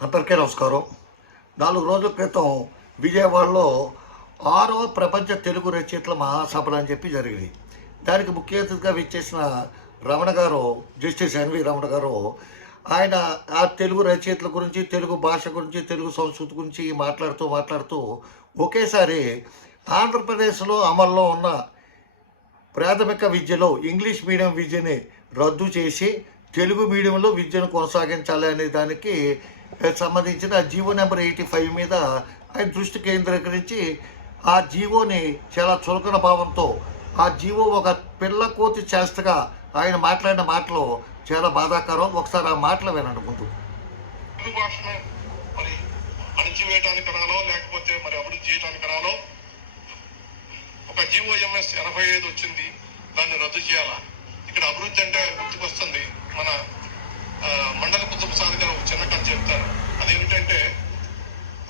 అందరికీ నమస్కారం. నాలుగు రోజుల క్రితం విజయవాడలో ఆరవ ప్రపంచ తెలుగు రచయితల మహాసభలు అని చెప్పి జరిగింది దానికి ముఖ్య అతిథిగా విచ్చేసిన రమణ గారు జస్టిస్ ఎన్వి రమణ గారు ఆయన ఆ తెలుగు రచయితల గురించి తెలుగు భాష గురించి తెలుగు సంస్కృతి గురించి మాట్లాడుతూ మాట్లాడుతూ ఒకేసారి ఆంధ్రప్రదేశ్లో అమల్లో ఉన్న ప్రాథమిక విద్యలో ఇంగ్లీష్ మీడియం విద్యని రద్దు చేసి తెలుగు మీడియంలో విద్యను కొనసాగించాలి అనే దానికి సంబంధించిన జీవో నెంబర్ ఎయిటీ ఫైవ్ మీద ఆయన దృష్టి కేంద్రీకరించి ఆ జీవోని చాలా చులకన భావంతో ఆ జీవో ఒక పిల్ల కోతి చేస్తగా ఆయన మాట్లాడిన మాటలు చాలా బాధాకరం. ఒకసారి ఆ మాటలు వినండి ముందు. మరి అణిచివేయటానికి రాలో లేకపోతే మరి అభివృద్ధి చేయడానికి రాలో ఒక జీవోఎంఎస్ ఎనభై ఐదు వచ్చింది. దాన్ని రద్దు చేయాలా? ఇక్కడ అభివృద్ధి అంటే గుర్తుకొస్తుంది మన మండల కుతుబ్సాద్ గారు ఒక చిన్న కథ చెప్తారు. అదేమిటంటే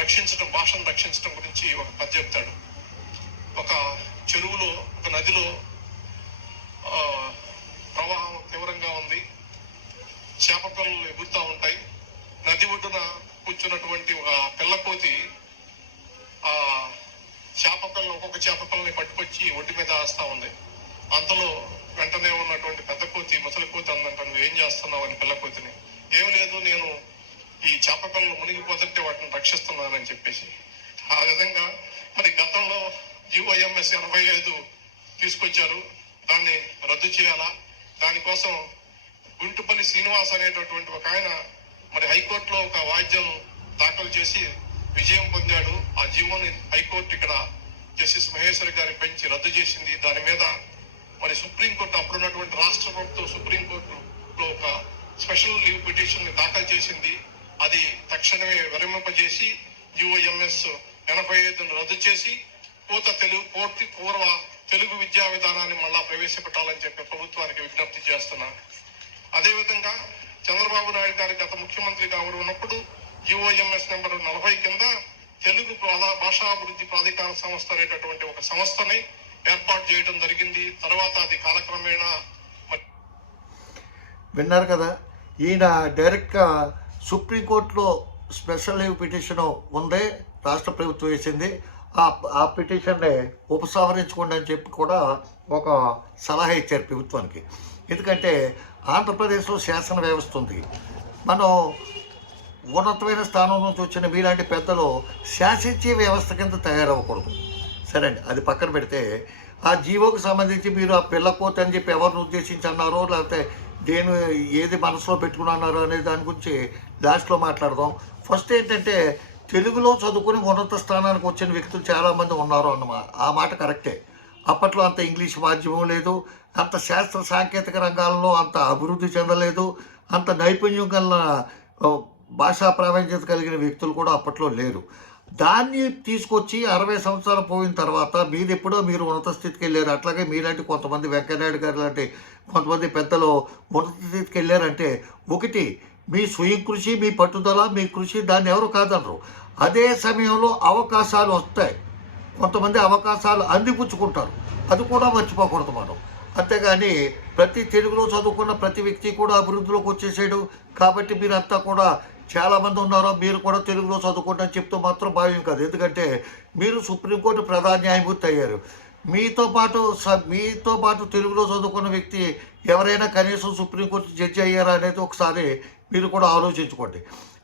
రక్షించడం భాషను రక్షించడం గురించి ఒక కథ చెప్తాడు. ఒక చెరువులో ఒక నదిలో ప్రవాహం తీవ్రంగా ఉంది. చేప పిల్లలు ఎగురుతూ ఉంటాయి. నది ఒడ్డున కూర్చున్నటువంటి ఒక పిల్లకోతి ఆ చేప పిల్లలు ఒక్కొక్క చేప పిల్లని పట్టుకొచ్చి ఒడ్డు మీద ఆస్తా ఉంది. అంతలో వెంటనే ఉన్నటువంటి పెద్ద కోతి ముసలి కోతి అందంట నువ్వు ఏం చేస్తున్నావు? అని పిల్ల కోతిని. ఏం లేదు నేను ఈ చేప పిల్లలు మునిగిపోతుంటే వాటిని రక్షిస్తున్నానని చెప్పేసి. ఆ విధంగా మరి గతంలో జిఓఎంఎస్ ఎనభై ఐదు తీసుకొచ్చారు. దాన్ని రద్దు చేయాలా? దానికోసం గుంటుపల్లి శ్రీనివాస్ అనేటటువంటి ఒక ఆయన మరి హైకోర్టులో ఒక వాద్యం దాఖలు చేసి విజయం పొందాడు. ఆ జీవోని హైకోర్టు ఇక్కడ జస్టిస్ మహేశ్వరి గారి పెంచి రద్దు చేసింది. దాని మీద మరి సుప్రీంకోర్టు అప్పుడున్నటువంటి రాష్ట్ర ప్రభుత్వం సుప్రీంకోర్టులో ఒక స్పెషల్ లీవ్ పిటిషన్ని దాఖలు చేసింది. అది తక్షణమే విరమింపజేసి యుఓఎంఎస్ ఎనభై ఐదును రద్దు చేసి పూత తెలుగు పూర్తి పూర్వ తెలుగు విద్యా విధానాన్ని మళ్ళా ప్రవేశపెట్టాలని చెప్పి ప్రభుత్వానికి విజ్ఞప్తి చేస్తున్నా. అదేవిధంగా చంద్రబాబు నాయుడు గారి గత ముఖ్యమంత్రిగా ఎవరు ఉన్నప్పుడు యుఓఎంఎస్ నెంబర్ నలభై కింద తెలుగు ప్రాధా- భాషాభివృద్ధి ప్రాధికార సంస్థ అనేటటువంటి ఒక సంస్థని ఏర్పాటు చేయడం జరిగింది. తర్వాత అది కాలక్రమేణా విన్నారు కదా ఈయన డైరెక్ట్గా సుప్రీంకోర్టులో స్పెషల్ లీవ్ పిటిషన్ ఉంది రాష్ట్ర ప్రభుత్వం వేసింది. ఆ ఆ పిటిషన్ని ఉపసంహరించుకోండి అని చెప్పి కూడా ఒక సలహా ఇచ్చారు ప్రభుత్వానికి. ఎందుకంటే ఆంధ్రప్రదేశ్లో శాసన వ్యవస్థ ఉంది. మనం ఉన్నతమైన స్థానం నుంచి వచ్చిన మీలాంటి పెద్దలు శాసించే వ్యవస్థ కింద తయారవ్వకూడదు. సరే అండి అది పక్కన పెడితే ఆ జీవోకి సంబంధించి మీరు ఆ పిల్లకోత అని చెప్పి ఎవరిని ఉద్దేశించి అన్నారో లేకపోతే దేని ఏది మనసులో పెట్టుకున్నారో అనే దాని గురించి లాస్ట్లో మాట్లాడదాం. ఫస్ట్ ఏంటంటే తెలుగులో చదువుకుని ఉన్నత స్థానానికి వచ్చిన వ్యక్తులు చాలామంది ఉన్నారు అన్నమాట ఆ మాట కరెక్టే. అప్పట్లో అంత ఇంగ్లీష్ మాధ్యమం లేదు అంత శాస్త్ర సాంకేతిక రంగాల్లో అంత అభివృద్ధి చెందలేదు అంత నైపుణ్యం గల భాషా ప్రావీణ్యత కలిగిన వ్యక్తులు కూడా అప్పట్లో లేరు. దాన్ని తీసుకొచ్చి అరవై సంవత్సరాలు పోయిన తర్వాత మీరు ఎప్పుడో మీరు ఉన్నత స్థితికి వెళ్ళారు. అట్లాగే మీలాంటి కొంతమంది వెంకయ్యనాయుడు గారు లాంటి కొంతమంది పెద్దలు ఉన్నత స్థితికి వెళ్ళారంటే ఒకటి మీ స్వయం కృషి మీ పట్టుదల మీ కృషి దాన్ని ఎవరు కాదనరు. అదే సమయంలో అవకాశాలు వస్తాయి. కొంతమంది అవకాశాలు అందిపుచ్చుకుంటారు. అది కూడా మర్చిపోకూడదు మనం. అంతేగాని ప్రతి తెలుగులో చదువుకున్న ప్రతి వ్యక్తి కూడా అభివృద్ధిలోకి వచ్చేసాడు. కాబట్టి మీరంతా కూడా చాలామంది ఉన్నారో మీరు కూడా తెలుగులో చదువుకుంటారని చెప్తూ మాత్రం భావ్యం కాదు. ఎందుకంటే మీరు సుప్రీంకోర్టు ప్రధాన న్యాయమూర్తి అయ్యారు. మీతో పాటు స- మీతో పాటు తెలుగులో చదువుకున్న వ్యక్తి ఎవరైనా కనీసం సుప్రీంకోర్టు జడ్జి అయ్యారా అనేది ఒకసారి మీరు కూడా ఆలోచించుకోండి.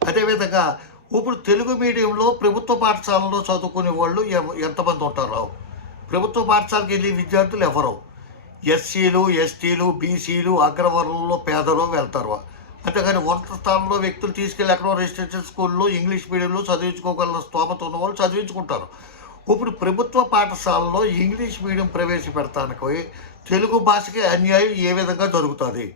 అదేవిధంగా ఇప్పుడు తెలుగు మీడియంలో ప్రభుత్వ పాఠశాలలో చదువుకునే వాళ్ళు ఎంతమంది ఉంటారో ప్రభుత్వ పాఠశాలకు వెళ్ళే విద్యార్థులు ఎవరు? ఎస్సీలు ఎస్టీలు బీసీలు అగ్రవర్ణంలో పేదలు వెళ్తారు. అంతేగాని ఉన్నత స్థానంలో వ్యక్తులు తీసుకెళ్ళి ఎక్కడో రెసిడెన్షియల్ స్కూల్లో ఇంగ్లీష్ మీడియంలో చదివించుకోగల స్తోమత ఉన్న వాళ్ళు చదివించుకుంటారు. ఇప్పుడు ప్రభుత్వ పాఠశాలలో ఇంగ్లీష్ మీడియం ప్రవేశపెడతానికి తెలుగు భాషకి అన్యాయం ఏ విధంగా జరుగుతుంది?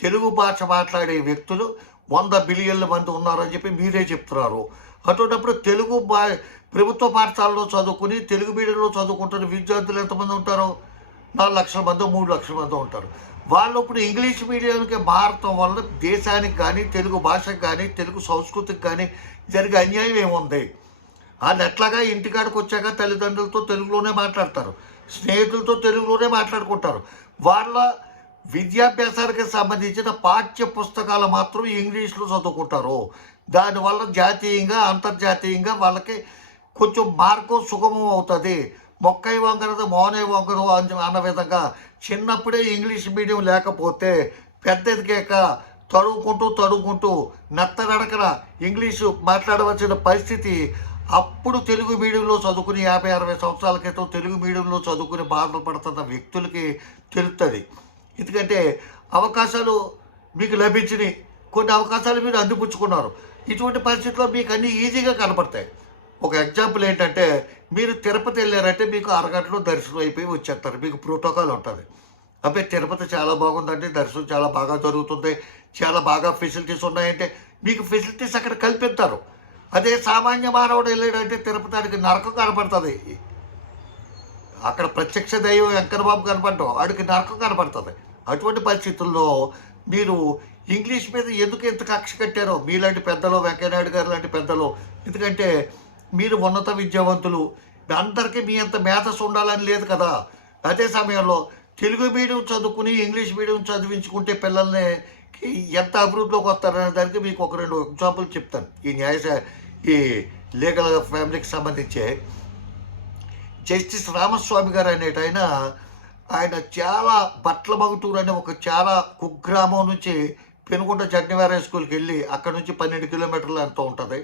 తెలుగు భాష మాట్లాడే వ్యక్తులు వంద బిలియన్ల మంది ఉన్నారని చెప్పి మీరే చెప్తున్నారు. అటువంటిప్పుడు తెలుగు బా ప్రభుత్వ పాఠశాలలో చదువుకుని తెలుగు మీడియంలో చదువుకుంటున్న విద్యార్థులు ఎంతమంది ఉంటారు? నాలుగు లక్షల మంది మూడు లక్షల మంది ఉంటారు. వాళ్ళు ఇప్పుడు ఇంగ్లీష్ మీడియంకి మారటం వల్ల దేశానికి కానీ తెలుగు భాషకు కానీ తెలుగు సంస్కృతికి కానీ జరిగే అన్యాయం ఏముంది? వాళ్ళు ఎట్లాగా ఇంటికాడికి వచ్చాక తల్లిదండ్రులతో తెలుగులోనే మాట్లాడతారు స్నేహితులతో తెలుగులోనే మాట్లాడుకుంటారు. వాళ్ళ విద్యాభ్యాసానికి సంబంధించిన పాఠ్య పుస్తకాలు మాత్రం ఇంగ్లీష్లో చదువుకుంటారు. దానివల్ల జాతీయంగా అంతర్జాతీయంగా వాళ్ళకి కొంచెం మార్గం సుగమం అవుతుంది. మొక్కై వంకరదు మోనే వంకరు అని అన్న విధంగా చిన్నప్పుడే ఇంగ్లీష్ మీడియం లేకపోతే పెద్ద ఎదిగాక తడువుకుంటూ తడువుకుంటూ నత్తనడకన ఇంగ్లీషు మాట్లాడవలసిన పరిస్థితి అప్పుడు తెలుగు మీడియంలో చదువుకుని యాభై అరవై సంవత్సరాల క్రితం తెలుగు మీడియంలో చదువుకుని బాధలు పడుతున్న వ్యక్తులకి తెలుస్తుంది ఎందుకంటే అవకాశాలు మీకు లభించినాయి. కొన్ని అవకాశాలు మీరు అందిపుచ్చుకున్నారు. ఇటువంటి పరిస్థితుల్లో మీకు అన్నీ ఈజీగా కనపడతాయి. ఒక ఎగ్జాంపుల్ ఏంటంటే మీరు తిరుపతి వెళ్ళారంటే మీకు అరగంటలో దర్శనం అయిపోయి వచ్చేస్తారు. మీకు ప్రోటోకాల్ ఉంటుంది. అబ్బాయి తిరుపతి చాలా బాగుందండి. దర్శనం చాలా బాగా జరుగుతుంది. చాలా బాగా ఫెసిలిటీస్ ఉన్నాయంటే మీకు ఫెసిలిటీస్ అక్కడ కల్పిస్తారు. అదే సామాన్య మానవుడు వెళ్ళాడంటే తిరుపతికి నరకం కనపడుతుంది. అక్కడ ప్రత్యక్ష దైవం వెంకన్నబాబు కనపడటం ఆడికి నరకం కనపడుతుంది. అటువంటి పరిస్థితుల్లో మీరు ఇంగ్లీష్ మీద ఎందుకు ఎంత కక్ష కట్టారో? మీలాంటి పెద్దలు వెంకయ్యనాయుడు గారు లాంటి పెద్దలు. ఎందుకంటే మీరు ఉన్నత విద్యావంతులు అందరికీ మీ అంత మేధస్ ఉండాలని లేదు కదా? అదే సమయంలో తెలుగు మీడియం చదువుకుని ఇంగ్లీష్ మీడియం చదివించుకుంటే పిల్లల్ని ఎంత అభివృద్ధిలోకి వస్తారనే దానికి మీకు ఒక రెండు ఎగ్జాంపుల్ చెప్తాను. ఈ న్యాయ ఈ లీగల్ ఫ్యామిలీకి సంబంధించి జస్టిస్ రామస్వామి గారు అనేట ఆయన ఆయన చాలా బట్ల మగుటూరు అనే ఒక చాలా కుగ్రామం నుంచి పెనుకుంట జడ్నివార స్కూల్కి వెళ్ళి అక్కడ నుంచి పన్నెండు కిలోమీటర్లు ఎంత ఉంటుంది.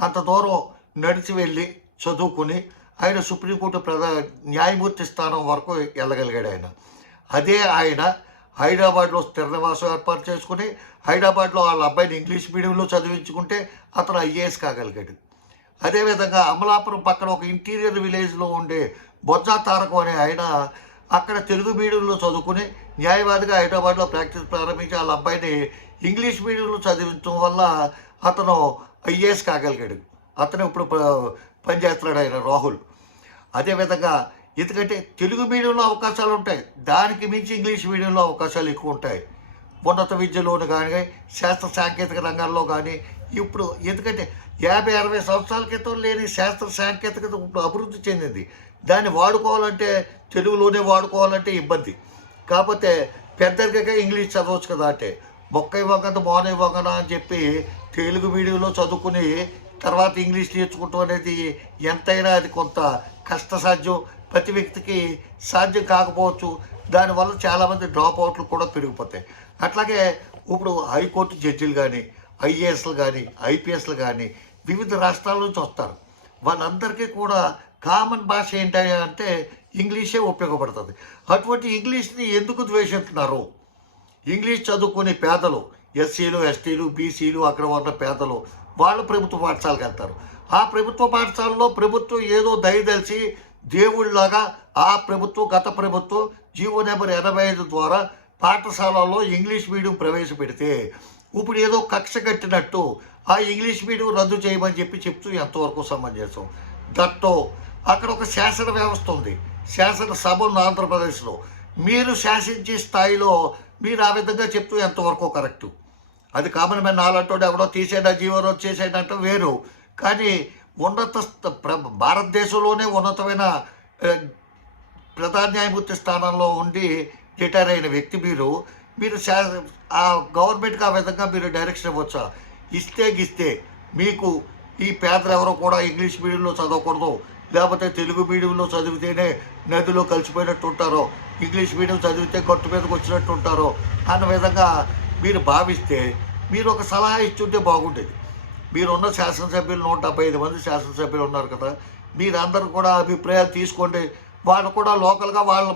అంత దూరం నడిచి వెళ్ళి చదువుకుని ఆయన సుప్రీంకోర్టు ప్రధా న్యాయమూర్తి స్థానం వరకు వెళ్ళగలిగాడు ఆయన. అదే ఆయన హైదరాబాద్లో స్థిర నివాసం ఏర్పాటు చేసుకుని హైదరాబాద్లో వాళ్ళ అబ్బాయిని ఇంగ్లీష్ మీడియంలో చదివించుకుంటే అతను ఐఏఎస్ కాగలిగాడు. అదేవిధంగా అమలాపురం పక్కన ఒక ఇంటీరియర్ విలేజ్లో ఉండే బొజ్జా తారకం అనే ఆయన అక్కడ తెలుగు మీడియంలో చదువుకుని న్యాయవాదిగా హైదరాబాద్లో ప్రాక్టీస్ ప్రారంభించి వాళ్ళ అబ్బాయిని ఇంగ్లీష్ మీడియంలో చదివించడం వల్ల అతను ఐఏఎస్ కాగలిగాడు. అతను ఇప్పుడు పనిచేస్తున్నాడు ఆయన రాహుల్. అదేవిధంగా ఎందుకంటే తెలుగు మీడియంలో అవకాశాలు ఉంటాయి. దానికి మించి ఇంగ్లీష్ మీడియంలో అవకాశాలు ఎక్కువ ఉంటాయి. ఉన్నత విద్యలోను కానీ శాస్త్ర సాంకేతిక రంగాల్లో కానీ ఇప్పుడు ఎందుకంటే యాభై అరవై సంవత్సరాల క్రితం లేని శాస్త్ర సాంకేతికత ఇప్పుడు అభివృద్ధి చెందింది. దాన్ని వాడుకోవాలంటే తెలుగులోనే వాడుకోవాలంటే ఇబ్బంది. కాకపోతే పెద్దగా ఇంగ్లీష్ చదవచ్చు కదా అంటే మొక్క ఇవ్వకంత మోన ఇవ్వకనా అని చెప్పి తెలుగు మీడియంలో చదువుకుని తర్వాత ఇంగ్లీష్ నేర్చుకోవటం అనేది ఎంతైనా అది కొంత కష్టసాధ్యం. ప్రతి వ్యక్తికి సాధ్యం కాకపోవచ్చు. దానివల్ల చాలామంది డ్రాప్ అవుట్లు కూడా పెరిగిపోతాయి. అట్లాగే ఇప్పుడు హైకోర్టు జడ్జిలు కానీ ఐఏఎస్లు కానీ ఐపీఎస్లు కానీ వివిధ రాష్ట్రాల నుంచి వస్తారు. వాళ్ళందరికీ కూడా కామన్ భాష ఏంటి అంటే ఇంగ్లీషే ఉపయోగపడుతుంది. అటువంటి ఇంగ్లీష్ని ఎందుకు ద్వేషిస్తున్నారు? ఇంగ్లీష్ చదువుకునే పేదలు ఎస్సీలు ఎస్టీలు బీసీలు అక్కడ ఉన్న పేదలు వాళ్ళు ప్రభుత్వ పాఠశాలకు వెళ్తారు. ఆ ప్రభుత్వ పాఠశాలలో ప్రభుత్వం ఏదో దయదలిచి దేవుళ్ళలాగా ఆ ప్రభుత్వం గత ప్రభుత్వం జీవో నెంబర్ ఎనభై ఐదు ద్వారా పాఠశాలలో ఇంగ్లీష్ మీడియం ప్రవేశపెడితే ఇప్పుడు ఏదో కక్ష కట్టినట్టు ఆ ఇంగ్లీష్ మీడియం రద్దు చేయమని చెప్పి చెప్తూ ఎంతవరకు సమంజసం దట్టో అక్కడ ఒక శాసన వ్యవస్థ ఉంది. శాసన సభ ఉంది ఆంధ్రప్రదేశ్లో. మీరు శాసించే స్థాయిలో మీరు ఆ విధంగా చెప్తూ ఎంతవరకు కరెక్టు? అది కామన్ మ్యాన్ నాలంటోడు ఎవడో తీసేనా జీవో చేసేటంటే వేరు. కానీ ఉన్నత ప్ర- భారతదేశంలోనే ఉన్నతమైన ప్రధాన న్యాయమూర్తి స్థానంలో ఉండి రిటైర్ అయిన వ్యక్తి మీరు. మీరు శా ఆ గవర్నమెంట్కి ఆ విధంగా మీరు డైరెక్షన్ ఇవ్వచ్చా? ఇస్తే గిస్తే మీకు ఈ పేదలు ఎవరో కూడా ఇంగ్లీష్ మీడియంలో చదవకూడదు. లేకపోతే తెలుగు మీడియంలో చదివితేనే నదిలో కలిసిపోయినట్టు ఉంటారో ఇంగ్లీష్ మీడియం చదివితే గట్టు మీదకి వచ్చినట్టు ఉంటారో అన్న విధంగా మీరు భావిస్తే మీరు ఒక సలహా ఇచ్చుంటే బాగుండేది. మీరున్న శాసనసభ్యులు నూట డెబ్బై ఐదు మంది శాసనసభ్యులు ఉన్నారు కదా మీరందరూ కూడా అభిప్రాయాలు తీసుకోండి. వాళ్ళు కూడా లోకల్గా వాళ్ళ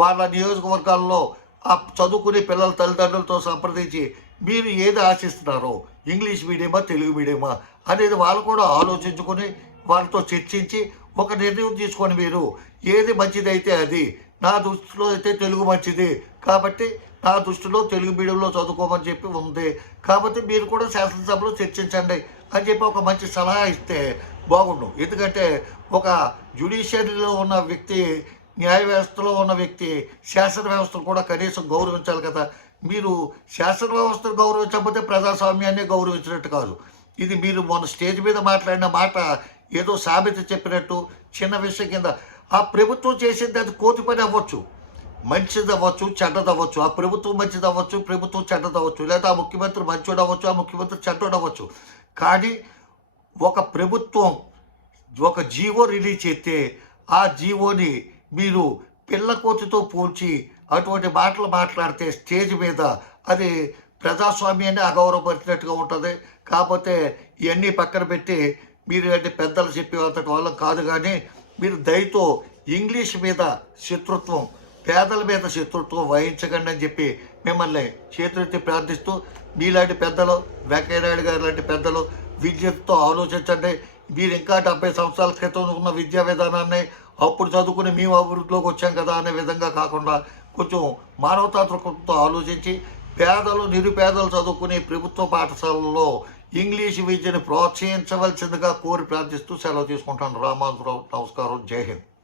వాళ్ళ నియోజకవర్గాల్లో ఆ చదువుకునే పిల్లల తల్లిదండ్రులతో సంప్రదించి మీరు ఏది ఆశిస్తున్నారో ఇంగ్లీష్ మీడియమా తెలుగు మీడియమా అనేది వాళ్ళు కూడా ఆలోచించుకొని వాళ్ళతో చర్చించి ఒక నిర్ణయం తీసుకొని మీరు ఏది మంచిదైతే అది నా దృష్టిలో అయితే తెలుగు మంచిది. కాబట్టి నా దృష్టిలో తెలుగు మీడియంలో చదువుకోమని చెప్పి ఉంది. కాబట్టి మీరు కూడా శాసనసభలో చర్చించండి అని చెప్పి ఒక మంచి సలహా ఇస్తే బాగుండు. ఎందుకంటే ఒక జ్యుడిషియరీలో ఉన్న వ్యక్తి న్యాయ వ్యవస్థలో ఉన్న వ్యక్తి శాసన వ్యవస్థను కూడా కనీసం గౌరవించాలి కదా. మీరు శాసన వ్యవస్థను గౌరవించకపోతే ప్రజాస్వామ్యాన్ని గౌరవించినట్టు కాదు. ఇది మీరు మొన్న స్టేజ్ మీద మాట్లాడిన మాట ఏదో సామెత చెప్పినట్టు చిన్న విషయం కింద ఆ ప్రభుత్వం చేసింది అది కోతి పని అవ్వచ్చు. మంచిది అవ్వచ్చు చెడ్డది అవ్వచ్చు. ఆ ప్రభుత్వం మంచిది అవ్వచ్చు ప్రభుత్వం చెడ్డది అవ్వచ్చు. లేదా ఆ ముఖ్యమంత్రి మంచోడు అవ్వచ్చు ఆ ముఖ్యమంత్రి చెడ్డోడు అవ్వచ్చు. కానీ ఒక ప్రభుత్వం ఒక జీవో రిలీజ్ చేస్తే ఆ జీవోని మీరు పిల్ల కోతితో పోల్చి అటువంటి మాటలు మాట్లాడితే స్టేజ్ మీద అది ప్రజాస్వామ్యాన్ని అగౌరవపరిచినట్టుగా ఉంటుంది. కాకపోతే ఇవన్నీ పక్కన పెట్టి మీరు అంటే పెద్దలు చెప్పేంతటి వాళ్ళం కాదు కానీ మీరు దయతో ఇంగ్లీష్ మీద శత్రుత్వం పేదల మీద శత్రుత్వం వహించకండి అని చెప్పి మిమ్మల్ని చేతులెత్తి ప్రార్థిస్తూ మీలాంటి పెద్దలు వెంకయ్యనాయుడు గారు లాంటి పెద్దలు విద్యతో ఆలోచించండి. మీరు ఇంకా డెబ్బై సంవత్సరాల క్రితం ఉన్న విద్యా విధానాన్ని అప్పుడు చదువుకుని మేము అభివృద్ధిలోకి వచ్చాం కదా అనే విధంగా కాకుండా కొంచెం మానవతాత్మకంతో ఆలోచించి పేదలు నిరుపేదలు చదువుకునే ప్రభుత్వ పాఠశాలల్లో ఇంగ్లీష్ విద్యను ప్రోత్సహించవలసిందిగా కోరి ప్రార్థిస్తూ సెలవు తీసుకుంటాను. రామానుజరావు నమస్కారం. జై హింద్.